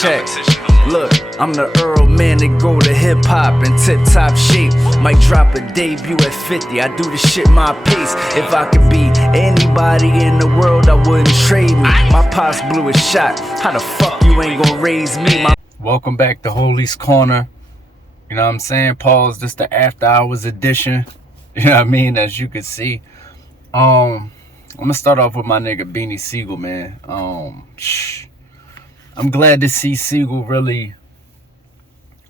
Check. Look, I'm the Earl man that go to hip hop in tip top shape. Might drop a debut at 50. I do the shit my pace. If I could be anybody in the world, I wouldn't trade me. My pops blew a shot. How the fuck you ain't gonna raise me? Welcome back to Holy's Corner. You know what I'm saying? Pause. This the after hours edition. You know what I mean? As you can see. I'm gonna start off with my nigga Beanie Siegel, man. I'm glad to see Siegel really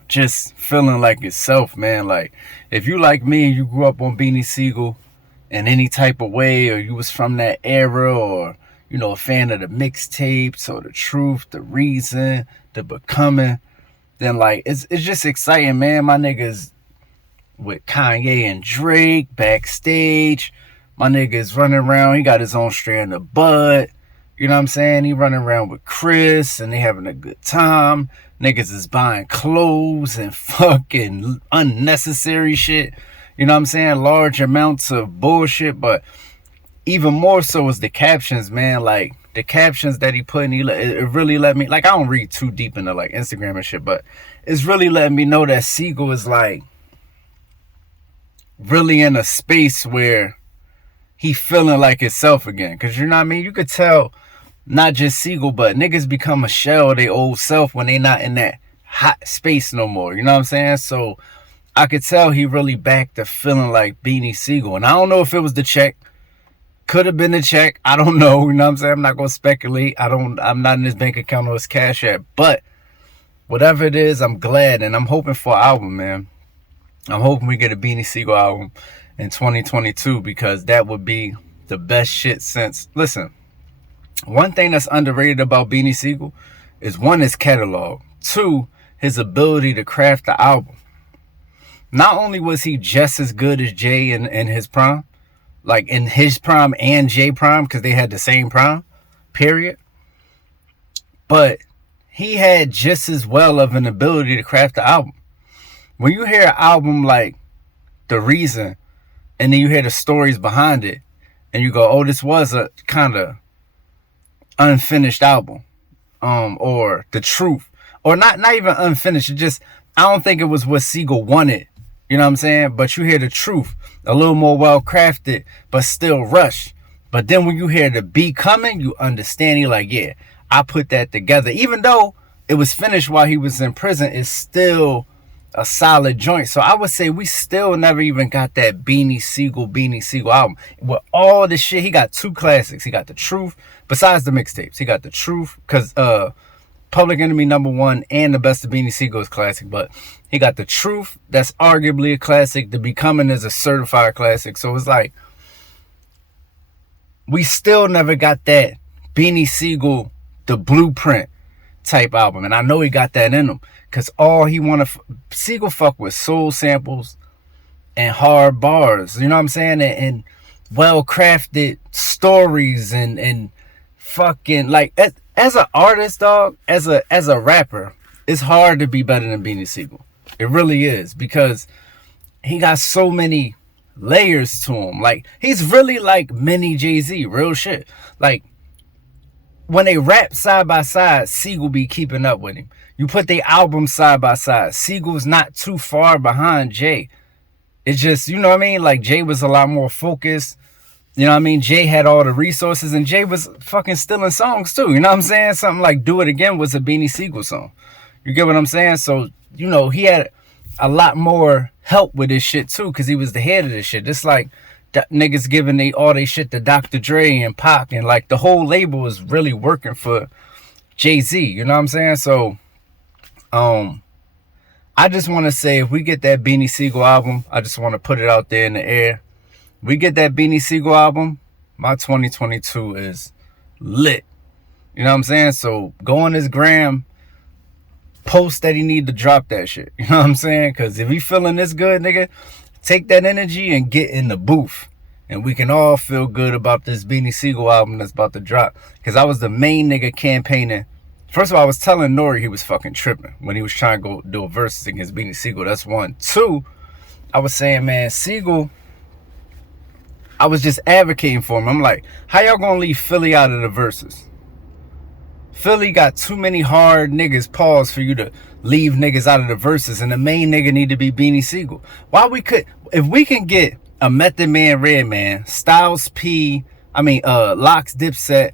just feeling like itself, man. Like, if you like me and you grew up on Beanie Siegel in any type of way, or you was from that era, or, you know, a fan of the mixtapes or the Truth, the Reason, the Becoming, then, like, it's just exciting, man. My niggas with Kanye and Drake backstage. My nigga's running around. He got his own strand of bud. You know what I'm saying? He running around with Chris and they having a good time. Niggas is buying clothes and fucking unnecessary shit. You know what I'm saying? Large amounts of bullshit. But even more so is the captions, man. Like, the captions that he put in, it really let me, like, I don't read too deep into, like, Instagram and shit, but it's really letting me know that Siegel is, like, really in a space where he feeling like himself again. Because, you know what I mean? You could tell, not just Siegel, but niggas become a shell of their old self when they not in that hot space no more. You know what I'm saying? So I could tell he really back to feeling like Beanie Siegel. And I don't know if it was the check. Could have been the check. I don't know. You know what I'm saying? I'm not going to speculate. I'm not in his bank account or his cash app. But whatever it is, I'm glad. And I'm hoping for an album, man. I'm hoping we get a Beanie Siegel album in 2022, because that would be the best shit since. Listen, one thing that's underrated about Beanie Siegel is, one, his catalog. Two, his ability to craft the album. Not only was he just as good as Jay in his prime, like in his prime and Jay prime, because they had the same prime, period, but he had just as well of an ability to craft the album. When you hear an album like The Reason, and then you hear the stories behind it, and you go, oh, this was a kind of unfinished album, or The Truth, or not even unfinished. It just, I don't think it was what Siegel wanted. You know what I'm saying? But you hear The Truth, a little more well crafted, but still rushed. But then when you hear the beat coming, you understand. You're like, yeah, I put that together. Even though it was finished while he was in prison, it's still a solid joint. So I would say we still never even got that Beanie Siegel album. With all the shit, he got two classics. He got The Truth, besides the mixtapes. He got The Truth, because Public Enemy #1 and The Best of Beanie Siegel is classic. But he got The Truth, that's arguably a classic. The Becoming is a certified classic. So it's like, we still never got that Beanie Siegel, the blueprint type album. And I know he got that in him, because all he Siegel fuck with soul samples and hard bars, you know what I'm saying? And well-crafted stories and fucking, like, as an artist, dog, as a rapper, it's hard to be better than Beanie Siegel. It really is, because he got so many layers to him. Like, he's really like mini Jay-Z, real shit. Like, when they rap side by side, Siegel be keeping up with him. You put their albums side by side, Siegel's not too far behind Jay. It's just, you know what I mean? Like, Jay was a lot more focused. You know what I mean? Jay had all the resources, and Jay was fucking stealing songs too. You know what I'm saying? Something like Do It Again was a Beanie Siegel song. You get what I'm saying? So, you know, he had a lot more help with this shit too, because he was the head of this shit. It's like niggas giving all they shit to Dr. Dre and Pac, and like the whole label is really working for Jay-Z. You know what I'm saying? So, I just want to say, if we get that Beanie Siegel album, I just want to put it out there in the air. We get that Beanie Siegel album, my 2022 is lit. You know what I'm saying? So go on his gram, post that he need to drop that shit. You know what I'm saying? Because if he feeling this good, nigga, take that energy and get in the booth. And we can all feel good about this Beanie Siegel album that's about to drop. Because I was the main nigga campaigning. First of all, I was telling Nori he was fucking tripping when he was trying to go do a versus against Beanie Siegel. That's one. Two, I was saying, man, Siegel, I was just advocating for him. I'm like, how y'all gonna leave Philly out of the verses? Philly got too many hard niggas, pause, for you to leave niggas out of the verses, and the main nigga need to be Beanie Siegel. If we can get a Method Man, Redman, Styles P, Locks, Dipset,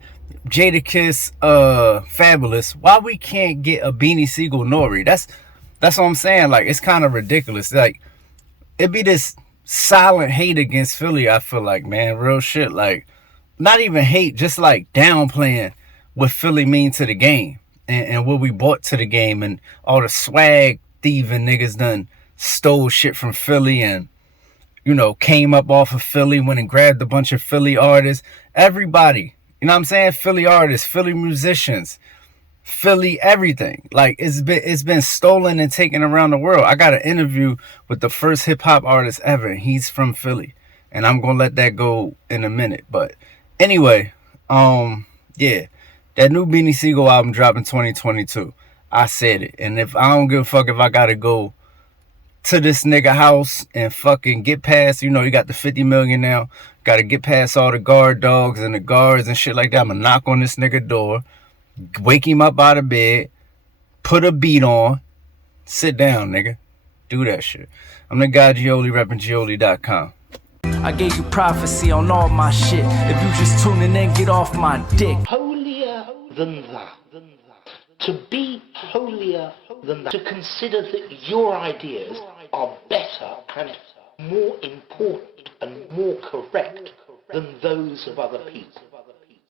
Jadakiss, Fabulous, why we can't get a Beanie Siegel, Nori? That's what I'm saying. Like, it's kind of ridiculous. Like, it be this silent hate against Philly, I feel like, man, real shit. Like, not even hate, just like downplaying what Philly mean to the game, and what we brought to the game, and all the swag thieving niggas done stole shit from Philly, and came up off of Philly, went and grabbed a bunch of Philly artists. Everybody, you know what I'm saying? Philly artists, Philly musicians, Philly everything. Like, it's been stolen and taken around the world. I got an interview with the first hip hop artist ever, and he's from Philly, and I'm gonna let that go in a minute. But anyway, yeah, that new Beanie Siegel album dropping 2022. I said it, and if I don't give a fuck if I gotta go to this nigga house and fucking get past, he got the 50 million now, gotta get past all the guard dogs and the guards and shit like that. I'ma knock on this nigga door, wake him up out of bed, put a beat on, sit down, nigga. Do that shit. I'm the guy Gioli, repping Gioli.com. I gave you prophecy on all my shit. If you just tuning in, get off my dick. Holier than that. To be holier than that. To consider that your ideas are better and more important and more correct than those of other people.